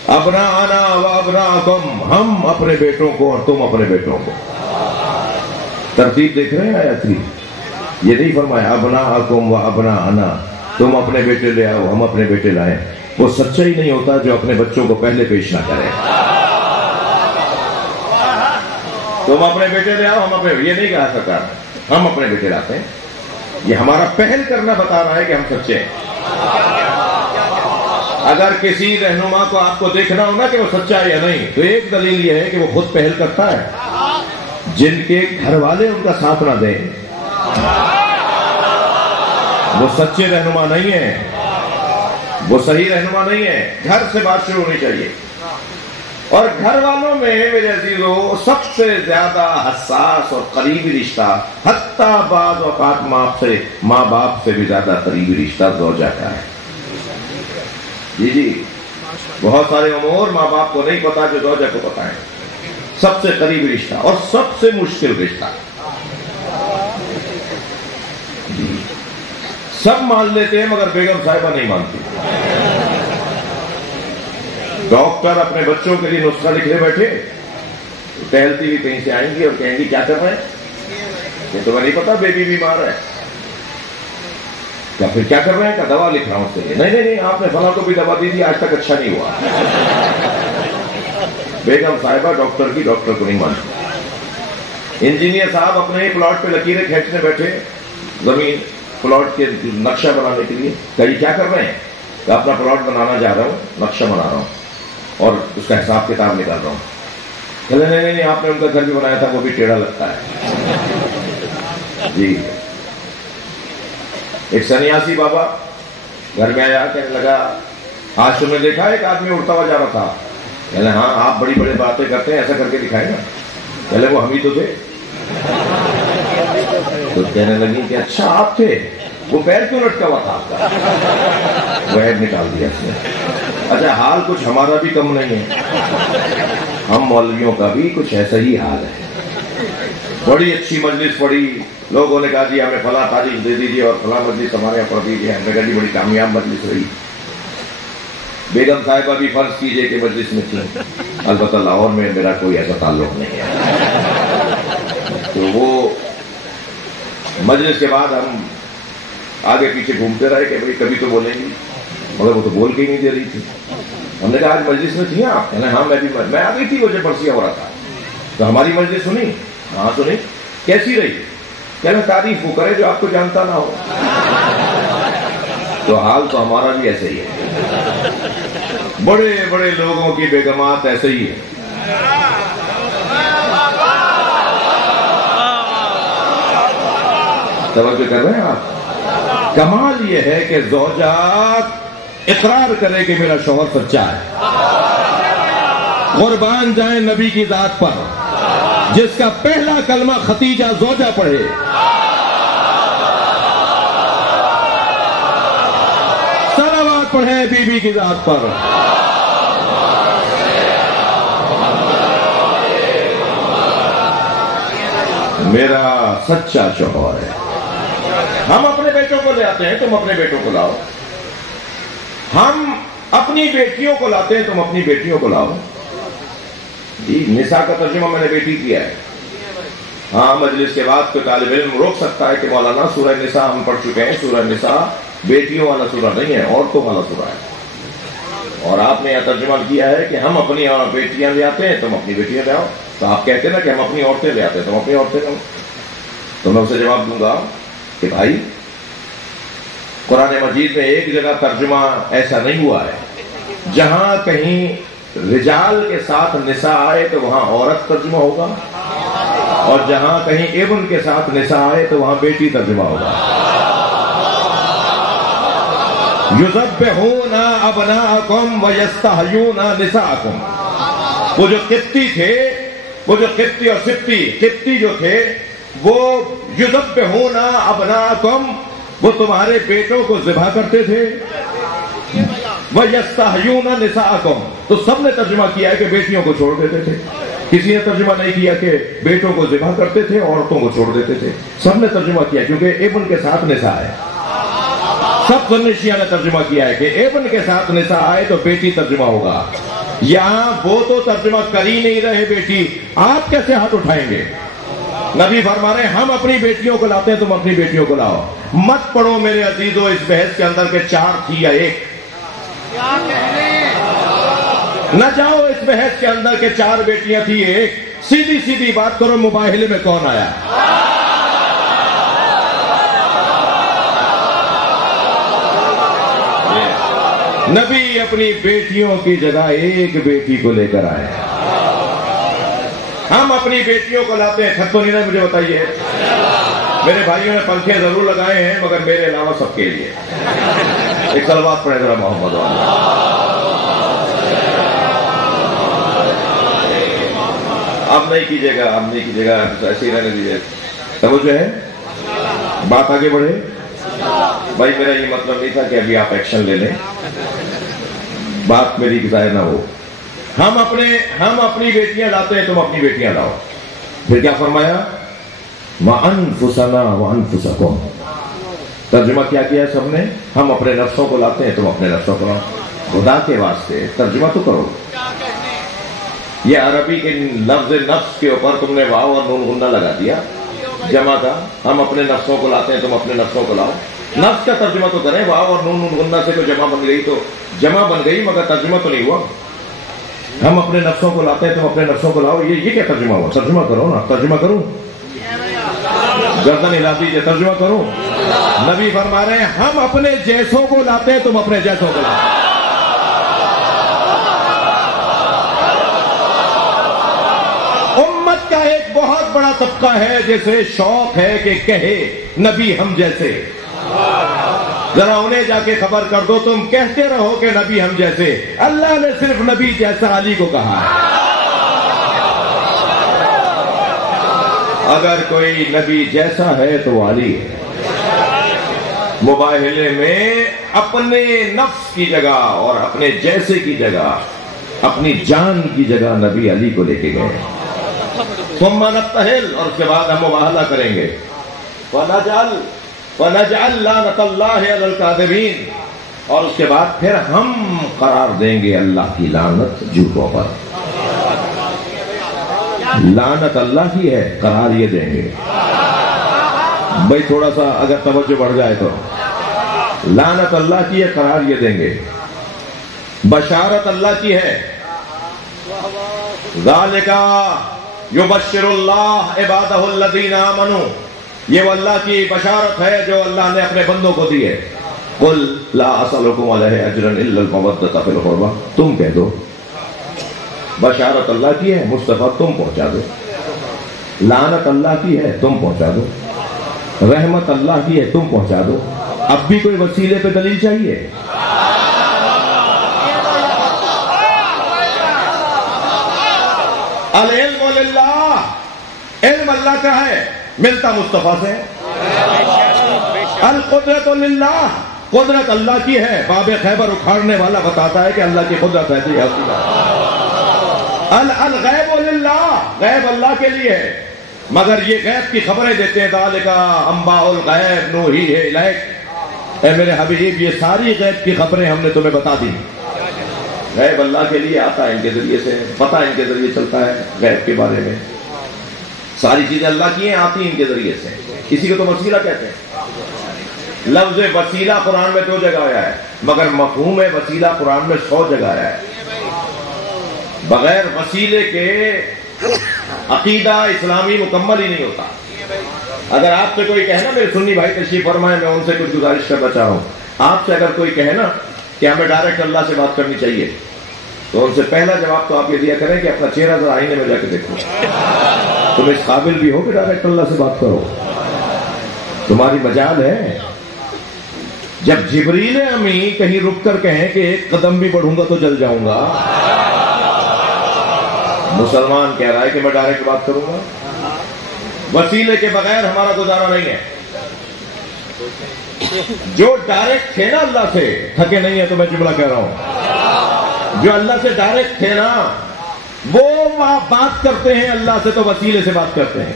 ابناءنا و ابناءکم، ہم اپنے بیٹوں کو اور تم اپنے بیٹوں کو۔ ترتیب دیکھ رہے ہیں آیت کی؟ یہ نہیں فرمایا ابناءکم و ابناءنا، تم اپنے بیٹے لے آؤ ہم اپنے بیٹے لائیں۔ وہ سچا ہی نہیں ہوتا جو اپنے بچوں کو پہلے پیش نہ کرے۔ تم اپنے بیٹے لے آؤ ہم اپنے، یہ نہیں کہا سرکار، ہم اپنے بیٹے لاتے ہیں۔ یہ ہمارا پہل کرنا بتا رہا ہے کہ ہم سچے ہیں۔ اگر کسی رہنما کو آپ کو دیکھنا ہونا کہ وہ سچا ہے یا نہیں، تو ایک دلیل یہ ہے کہ وہ خود پہل کرتا ہے۔ جن کے گھر والے ان کا ساتھ نہ دیں وہ سچے رہنما نہیں ہیں، وہ صحیح رہنما نہیں ہے۔ گھر سے بات شروع ہونی چاہیے، اور گھر والوں میں میرے عزیزو سب سے زیادہ حساس اور قریبی رشتہ، حتیٰ بعض اوقات ماں باپ سے بھی زیادہ قریبی رشتہ زوجہ کا ہے۔ جی بہت سارے امور ماں باپ کو نہیں پتا جو زوجہ کو پتا ہے۔ سب سے قریبی رشتہ اور سب سے مشکل رشتہ۔ سب مان لیتے ہیں مگر بیگم صاحبہ نہیں مانتی۔ ڈاکٹر اپنے بچوں کے لیے نسخہ لکھنے بیٹھے، ٹہلتی ہوئی کہیں سے آئیں گی اور کہیں گی کیا کر رہے ہیں؟ یہ تمہیں نہیں پتا بیبی بیمار ہے؟ کیا پھر کیا کر رہے ہیں؟ دوا لکھ رہا ہوں اس کے لیے۔ نہیں آپ نے فلاں کو بھی دوا دی تھی، آج تک اچھا نہیں ہوا۔ بیگم صاحبہ ڈاکٹر کی ڈاکٹر کو نہیں مانتی۔ انجینئر صاحب اپنے پلاٹ پہ لکیریں کھینچنے بیٹھے، زمین پلاٹ کے نقشہ بنانے کے لیے۔ کہیں کیا کر رہے ہیں؟ کہ اپنا پلاٹ بنانا جا رہا ہوں، نقشہ بنا رہا ہوں اور اس کا حساب کتاب نکال رہا ہوں۔ چلے نہیں آپ نے ان کا گھر بھی بنایا تھا، وہ بھی ٹیڑھا لگتا ہے۔ جی ایک سنیاسی بابا گھر میں آیا، کہنے لگا آج تم نے دیکھا ایک آدمی اڑتا ہوا جا رہا تھا؟ کہنے ہاں آپ بڑی بڑی باتیں کرتے ہیں، ایسا کر کے دکھائے نا۔ پہلے وہ ہم ہی تو تھے۔ تو کہنے لگی کہ اچھا آپ تھے، وہ پیر کیوں لٹکا ہوا تھا آپ کا؟ وہ عیب نکال دیا اس نے۔ اچھا حال کچھ ہمارا بھی کم نہیں ہے، ہم مولویوں کا بھی کچھ ایسا ہی حال ہے۔ بڑی اچھی مجلس پڑھی، لوگوں نے کہا جی ہمیں فلاں تاریخ دے دیجیے اور فلاں مجلس ہمارے یہاں پڑھ دیجیے۔ ہم نے کہا جی بڑی کامیاب مجلس رہی۔ بیگم صاحبہ بھی فرض کیجئے کہ مجلس میں تھی، البتہ لاہور میں میرا کوئی ایسا تعلق نہیں ہے۔ تو وہ مجلس کے بعد ہم آگے پیچھے گھومتے رہے کہ بھئی کبھی تو بولیں گی، مگر وہ تو بول کے ہی نہیں دے رہی تھی۔ ہم نے کہا آج مجلس میں تھی آپ؟ کہنا ہاں میں آ گئی تھی، مجھے پرسیہ ہو رہا تھا۔ تو ہماری مجلس سنی؟ ہاں سنی۔ کیسی رہی؟ کہنا تعریف وہ کرے جو آپ کو جانتا نہ ہو۔ تو حال تو ہمارا بھی ایسے ہی ہے، بڑے بڑے لوگوں کی بیگمات ایسے ہی ہے۔ توجہ کر رہے ہیں آپ؟ کمال یہ ہے کہ زوجہ اقرار کرے کہ میرا شوہر سچا ہے۔ قربان جائیں نبی کی ذات پر، جس کا پہلا کلمہ ختیجہ زوجہ پڑھے، صلوات پڑھے بی بی کی ذات پر۔ میرا سچا شوہر ہے۔ ہم اپنے بیٹوں کو لے آتے ہیں، تم اپنے بیٹوں کو لاؤ۔ ہم اپنی بیٹیوں کو لاتے ہیں، تم اپنی بیٹیوں کو لاؤ۔ جی نساء کا ترجمہ میں نے بیٹی کیا ہے۔ ہاں مجلس کے بعد کوئی طالب علم روک سکتا ہے کہ مولانا سورہ نساء ہم پڑھ چکے ہیں، سورہ نساء بیٹیوں والا سورہ نہیں ہے، عورتوں والا سورہ ہے، اور آپ نے یہ ترجمہ کیا ہے کہ ہم اپنی بیٹیاں لے آتے ہیں، تم اپنی بیٹیاں لے آؤ۔ تو آپ کہتے ہیں نا کہ ہم اپنی عورتیں لے آتے ہیں، تم اپنی عورتیں لاؤ۔ تو میں اسے جواب دوں گا کہ بھائی قرآن مجید میں ایک جگہ ترجمہ ایسا نہیں ہوا ہے، جہاں کہیں رجال کے ساتھ نساء آئے تو وہاں عورت ترجمہ ہوگا، اور جہاں کہیں ابن کے ساتھ نساء آئے تو وہاں بیٹی ترجمہ ہوگا۔ یذبحون ابناءکم ویستحیون نساءکم۔ وہ جو قبطی تھے، وہ جو قبطی اور قبطی جو تھے، وہ یذبحون ابناءکم، وہ تمہارے بیٹوں کو ذبح کرتے تھے، ویستحیون نساءکم، تو سب نے ترجمہ کیا ہے کہ بیٹیوں کو چھوڑ دیتے تھے. کسی نے ترجمہ نہیں کیا کہ بیٹوں کو ذبح کرتے تھے، عورتوں کو چھوڑ دیتے تھے. سب نے ترجمہ کیا کیونکہ ابن کے ساتھ نساء ہے. سب سنی شیعہ نے ترجمہ کیا ہے کہ ابن کے ساتھ نساء آئے تو بیٹی ترجمہ ہوگا. یہاں وہ تو ترجمہ کر ہی نہیں رہے بیٹی، آپ کیسے ہاتھ اٹھائیں گے؟ نبی فرما رہے ہیں ہم اپنی بیٹیوں کو لاتے ہیں، تم اپنی بیٹیوں کو لاؤ. مت پڑھو میرے عزیزو اس بحث کے اندر کہ 4 تھی یا 1. نہ جاؤ اس بحث کے اندر کہ 4 بیٹیاں تھی 1. سیدھی سیدھی بات کرو، مباہلے میں کون آیا؟ نبی اپنی بیٹیوں کی جگہ 1 بیٹی کو لے کر آئے. ہم اپنی بیٹیوں کو لاتے ہیں. خط تو نہیں نا مجھے بتائیے. میرے بھائیوں نے پنکھے ضرور لگائے ہیں مگر میرے علاوہ سب کے لیے. ایک صلوات پڑھے ذرا محمد والا. اب نہیں کیجیے گا، اب نہیں کیجیے گا، ایسے ہی رہنے دیجیے. توجہ ہے، بات آگے بڑھے. بھائی میرا یہ مطلب نہیں تھا کہ ابھی آپ ایکشن لے لیں، بات میری ضائع نہ ہو. ہم اپنی بیٹیاں لاتے ہیں، تم اپنی بیٹیاں لاؤ. پھر کیا فرمایا؟ وَأَنفُسَنَا وَأَنفُسَكُمْ. ترجمہ کیا کیا سب نے؟ ہم اپنے نفسوں کو لاتے ہیں، تم اپنے نفسوں کو لاؤ. خدا کے واسطے ترجمہ تو کرو. یہ عربی کے لفظ نفس کے اوپر تم نے واو اور نون غنہ لگا دیا جمع کا. ہم اپنے نفسوں کو لاتے ہیں، تم اپنے نفسوں کو لاؤ. نفس کا ترجمہ تو کریں. واو اور نون غنہ سے کوئی جمع بن گئی تو جمع بن گئی مگر ترجمہ تو نہیں ہوا. ہم اپنے نفسوں کو لاتے ہیں، تم اپنے نفسوں کو لاؤ. یہ کیا ترجمہ ہوا؟ ترجمہ کرو نا. ترجمہ کروں؟ گردن ہلا دیجیے. ترجمہ کروں؟ نبی فرما رہے ہیں ہم اپنے جیسوں کو لاتے ہیں، تم اپنے جیسوں کو لاؤ. امت کا ایک بہت بڑا طبقہ ہے جسے شوق ہے کہ کہے نبی ہم جیسے. ذرا انہیں جا کے خبر کر دو، تم کہتے رہو کہ نبی ہم جیسے. اللہ نے صرف نبی جیسا علی کو کہا ہے. اگر کوئی نبی جیسا ہے تو علی ہے. مباہلے میں اپنے نفس کی جگہ اور اپنے جیسے کی جگہ، اپنی جان کی جگہ نبی علی کو لے کے گئے. ثم نبتہل، اور اس کے بعد ہم مباہلہ کریں گے. وَنَجْعَلْ لَعْنَةَ اللَّهِ عَلَى الْكَاذِبِينَ، اور اس کے بعد پھر ہم قرار دیں گے اللہ کی لعنت جھوٹوں پر. لعنت اللہ کی ہے، قرار یہ دیں گے. بھائی تھوڑا سا اگر توجہ بڑھ جائے تو لعنت اللہ کی ہے، قرار یہ دیں گے. بشارت اللہ کی ہے. ذَلِكَ يُبَشِّرُ اللَّهُ عِبَادَهُ الَّذِينَ آمَنُوا، یہ وہ اللہ کی بشارت ہے جو اللہ نے اپنے بندوں کو دی ہے. قُلْ لَا أَسْأَلُكُمْ عَلَيْهِ أَجْرًا إِلَّا الْمَوَدَّةَ فِي الْقُرْبَى. تم کہہ دو بشارت اللہ کی ہے، مصطفیٰ تم پہنچا دو. لعنت اللہ کی ہے، تم پہنچا دو. رحمت اللہ کی ہے، تم پہنچا دو. اب بھی کوئی وسیلے پہ دلیل چاہیے؟ العلم للہ، علم اللہ کا ہے، ملتا مصطفیٰ سے. القدرت للہ، قدرت اللہ کی ہے. باب خیبر اکھاڑنے والا بتاتا ہے کہ اللہ کی قدرت ہے. الغیب للہ، غیب اللہ کے لیے ہے مگر یہ غیب کی خبریں دیتے ہیں. ذالک انباء الغیب نوحیہ الیک. اے میرے حبیب یہ ساری غیب کی خبریں ہم نے تمہیں بتا دی. غیب اللہ کے لیے آتا ہے ان کے ذریعے سے، پتہ ان کے ذریعے چلتا ہے. غیب کے بارے میں ساری چیزیں اللہ کی ہیں، آتی ہیں ان کے ذریعے سے. کسی کو تو وسیلہ کہتے ہیں. لفظ وسیلہ قرآن میں 2 جگہ آیا ہے مگر مفہوم وسیلہ قرآن میں 100 جگہ آیا ہے. بغیر وسیلے کے عقیدہ اسلامی مکمل ہی نہیں ہوتا. اگر آپ سے کوئی کہے نا، میرے سنی بھائی تشریف فرمائے، میں ان سے کچھ گزارش کرنا چاہ رہا ہوں. آپ سے اگر کوئی کہے نا کہ ہمیں ڈائریکٹ اللہ سے بات کرنی چاہیے تو ان سے پہلا جواب تو آپ یہ دیا کریں کہ اپنا چہرہ ذرا آئینے میں جا کے دیکھو. تم اس قابل بھی ہو کہ ڈائریکٹ اللہ سے بات کرو؟ تمہاری مجال ہے. جب جبریل امی کہیں رک کر کہیں کہ 1 قدم بھی بڑھوں گا تو جل جاؤں گا، مسلمان کہہ رہا ہے کہ میں ڈائریکٹ بات کروں گا. وسیلے کے بغیر ہمارا گزارا نہیں ہے. جو ڈائریکٹ تھے نا اللہ سے، تھکے نہیں ہے. تو میں جملہ کہہ رہا ہوں، جو اللہ سے ڈائریکٹ تھے نا وہ بات کرتے ہیں اللہ سے تو وسیلے سے بات کرتے ہیں.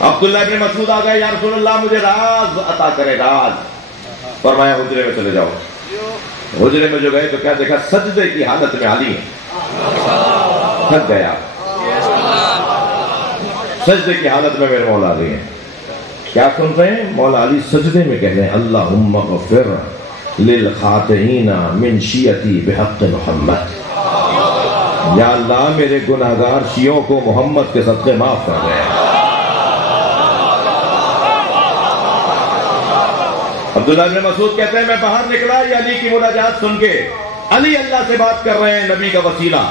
عبداللہ ابن مسعود آ گئے, یا رسول اللہ مجھے راز عطا کرے, راز. فرمایا حجرے میں چلے جاؤ. حجرے میں جو گئے تو کیا دیکھا, سجدے کی حالت میں علی ہیں. تھک گیا, سجدے کی حالت میں میرے مولا علی ہیں. کیا سن رہے ہیں؟ مولا علی سجدے میں کہہ رہے ہیں اللہم اغفر للخاطئین من شیعتی بحق محمد. یا اللہ میرے گناہگار شیعوں کو محمد کے صدقے معاف کر دے. عبداللہ بن مسعود کہتے ہیں میں باہر نکلا, یہ علی کی مناجات سن کے, علی اللہ سے بات کر رہے ہیں نبی کا وسیلہ.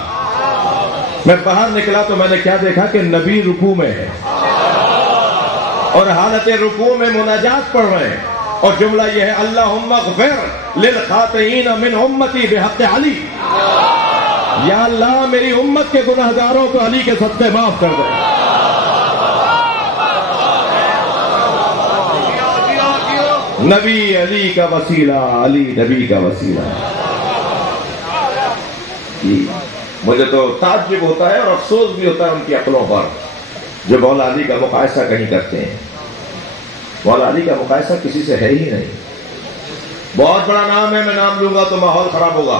میں باہر نکلا تو میں نے کیا دیکھا کہ نبی رکوع میں ہے اور حالت رکوع میں مناجات پڑھ رہے ہیں, اور جملہ یہ ہے اللہم اغفر للخاطئین من امتی بحق علی. یا اللہ میری امت کے گناہگاروں کو علی کے صدقے معاف کر دے. نبی علی کا وسیلہ, علی نبی کا وسیلہ. مجھے تو تعجب ہوتا ہے اور افسوس بھی ہوتا ہے ان کی عقلوں پر جو مولا علی کا مقایسہ کہیں کرتے ہیں. مولا علی کا مقایسہ کسی سے ہے ہی نہیں. بہت بڑا نام ہے, میں نام لوں گا تو ماحول خراب ہوگا.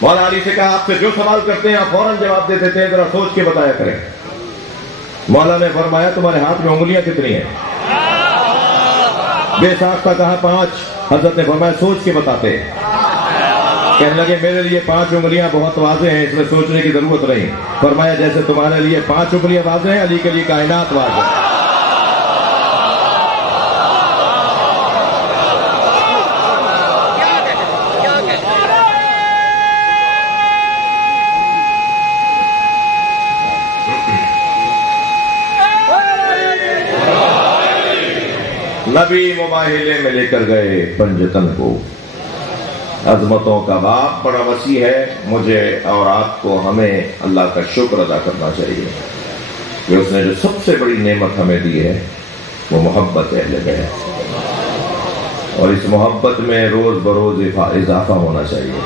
مولا علی سے کہا آپ سے جو سوال کرتے ہیں آپ فوراً جواب دیتے تھے, ذرا سوچ کے بتایا کریں. مولا نے فرمایا تمہارے ہاتھ میں انگلیاں کتنی ہیں؟ بے ساختہ کہا 5. حضرت نے فرمایا سوچ کے بتاتے. کہنے لگے میرے لیے 5 انگلیاں بہت واضح ہیں, اس میں سوچنے کی ضرورت نہیں. فرمایا جیسے تمہارے لیے 5 انگلیاں واضح ہیں, علی کے لیے کائنات واضح ہے. نبی مباہلے میں لے کر گئے پنجتن کو. عظمتوں کا باپ بڑا وسیع ہے. مجھے اور آپ کو ہمیں اللہ کا شکر ادا کرنا چاہیے کہ اس نے جو سب سے بڑی نعمت ہمیں دی ہے وہ محبت اہل بیت, اور اس محبت میں روز بروز اضافہ ہونا چاہیے.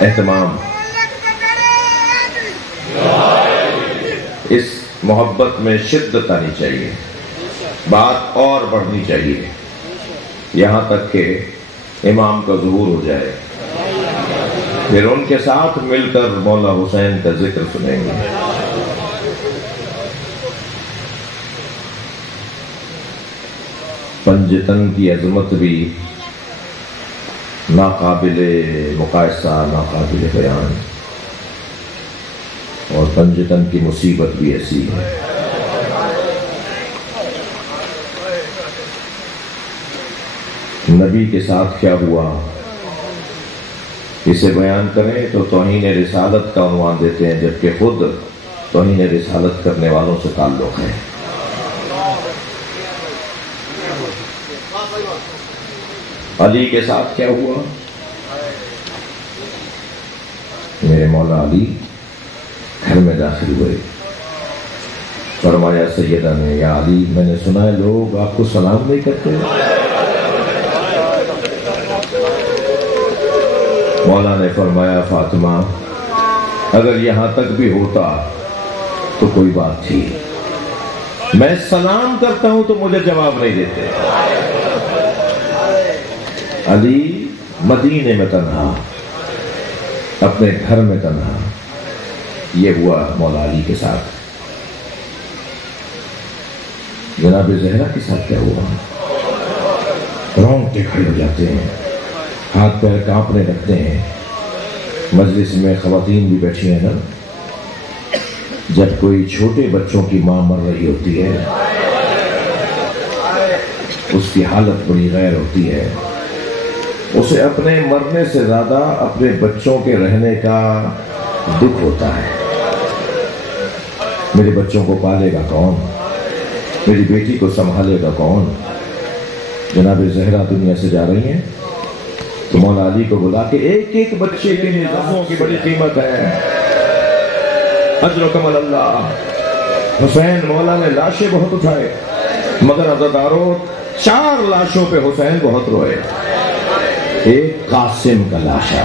اہتمام, اس محبت میں شدت آنی چاہیے, بات اور بڑھنی چاہیے, یہاں تک کہ امام کا ظہور ہو جائے. پھر ان کے ساتھ مل کر مولا حسین کا ذکر سنیں گے. پنجتن کی عظمت بھی ناقابل مقایسہ, ناقابل بیان, اور پنجتن کی مصیبت بھی ایسی ہے. نبی کے ساتھ کیا ہوا اسے بیان کریں تو توہین رسالت کا عنوان دیتے ہیں, جبکہ خود توہین رسالت کرنے والوں سے تعلق ہے. علی کے ساتھ کیا ہوا؟ میرے مولا علی گھر میں داخل ہوئے. فرمایا سیدہ نے یا علی میں نے سنا ہے لوگ آپ کو سلام نہیں کرتے. مولا نے فرمایا فاطمہ اگر یہاں تک بھی ہوتا تو کوئی بات تھی, میں سلام کرتا ہوں تو مجھے جواب نہیں دیتے. علی مدینے میں تنہا, اپنے گھر میں تنہا. یہ ہوا مولا علی کے ساتھ. جناب زہرا کے ساتھ کیا ہوا؟ رونگٹے کھڑے ہو جاتے ہیں, ہاتھ پیر کانپنے لگتے ہیں. مجلس میں خواتین بھی بیٹھی ہیں نا, جب کوئی چھوٹے بچوں کی ماں مر رہی ہوتی ہے اس کی حالت بڑی غیر ہوتی ہے. اسے اپنے مرنے سے زیادہ اپنے بچوں کے رہنے کا دکھ ہوتا ہے. میرے بچوں کو پالے گا کون؟ میری بیٹی کو سنبھالے گا کون؟ جناب زہرا دنیا سے جا رہی ہیں تو مولا علی کو بلا کے ایک ایک بچے کے لیے لفظوں کی بڑی قیمت ہے. اجر و کمل اللہ. حسین مولا نے لاشیں بہت اٹھائے مگر عزاداروں 4 لاشوں پہ حسین بہت روئے. ایک قاسم کا لاشا,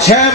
6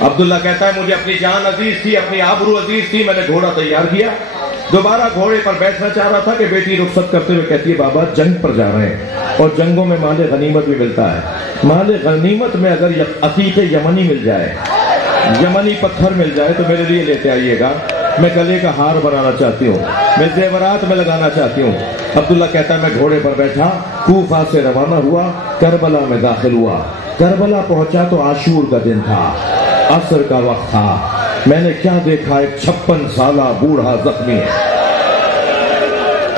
عبداللہ کہتا ہے مجھے اپنی جان عزیز تھی، اپنی آبرو عزیز تھی، میں نے گھوڑا تیار کیا، دوبارہ گھوڑے پر بیٹھنا چاہ رہا تھا کہ بیٹی رخصت کرتے ہوئے کہتی ہے بابا جنگ پر جا رہے ہیں اور جنگوں میں مال غنیمت بھی ملتا ہے، مال غنیمت میں اگر عقیق یمنی مل جائے، یمنی پتھر مل جائے تو میرے لیے لیتے آئیے گا، میں گلے کا ہار بنانا چاہتی ہوں، میں زیورات میں لگانا چاہتی ہوں۔ عبداللہ کہتا ہے میں گھوڑے پر بیٹھا، کوفہ سے روانہ ہوا، کربلا میں داخل ہوا، کربلا پہنچا تو عاشور کا دن تھا، عصر کا وقت تھا، میں نے کیا دیکھا، ایک 56 سالہ بوڑھا زخمی ہے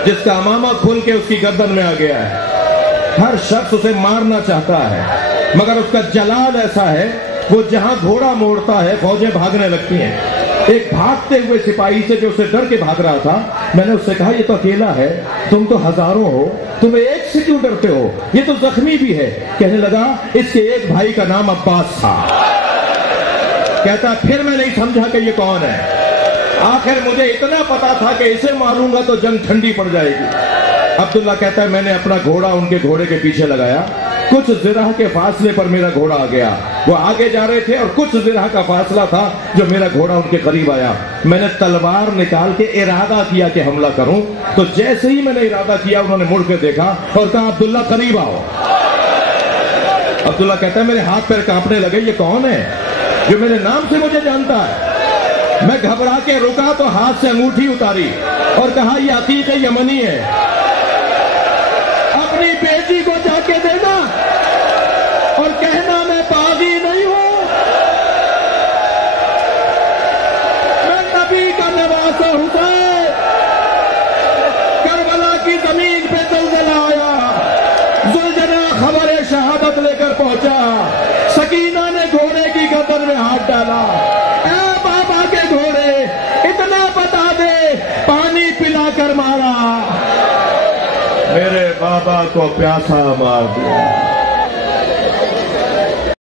جس کا امامہ کھل کے اس کی گردن میں آ گیا ہے، ہر شخص اسے مارنا چاہتا ہے مگر اس کا جلال ایسا ہے وہ جہاں گھوڑا موڑتا ہے فوجیں بھاگنے لگتی ہیں۔ ایک بھاگتے ہوئے سپاہی سے جو اسے ڈر کے بھاگ رہا تھا، میں نے اس سے کہا یہ تو اکیلا ہے، تم تو ہزاروں ہو، تم ایک سے کیوں ڈرتے ہو، یہ تو زخمی بھی ہے۔ کہنے لگا اس کے ایک بھائی کا نام عباس تھا۔ کہتا پھر میں نہیں سمجھا کہ یہ کون ہے، آخر مجھے اتنا پتا تھا کہ اسے ماروں گا تو جنگ ٹھنڈی پڑ جائے گی۔ عبداللہ کہتا ہے میں نے اپنا گھوڑا ان کے گھوڑے کے پیچھے لگایا، کچھ ذرا کے فاصلے پر میرا گھوڑا آ گیا، وہ آگے جا رہے تھے اور کچھ ذرا کا فاصلہ تھا جو میرا گھوڑا ان کے قریب آیا، میں نے تلوار نکال کے ارادہ کیا کہ حملہ کروں، تو جیسے ہی میں نے ارادہ کیا انہوں نے مڑ کے دیکھا اور کہا عبداللہ قریب آؤ۔ عبداللہ کہتا ہے میرے ہاتھ پیر کانپنے لگے، یہ کون ہے جو میرے نام سے مجھے جانتا ہے؟ میں گھبرا کے رکا تو ہاتھ سے انگوٹھی اتاری اور کہا یہ عقیق یمنی ہے، اپنی بیٹی کو جا کے دینا اور کہنا میں باغی نہیں ہوں، میں نبی کا نواسا حسین، کربلا کی زمین پہ زلزلہ آیا، زلزلہ خبر شہادت لے کر پہنچا، سکینہ نے گھوڑے کی گردن میں ہاتھ ڈالا، اے بابا کے گھوڑے اتنا بتا دے پانی پلا کر مارا، میرے بابا کو پیاسا مار دیا۔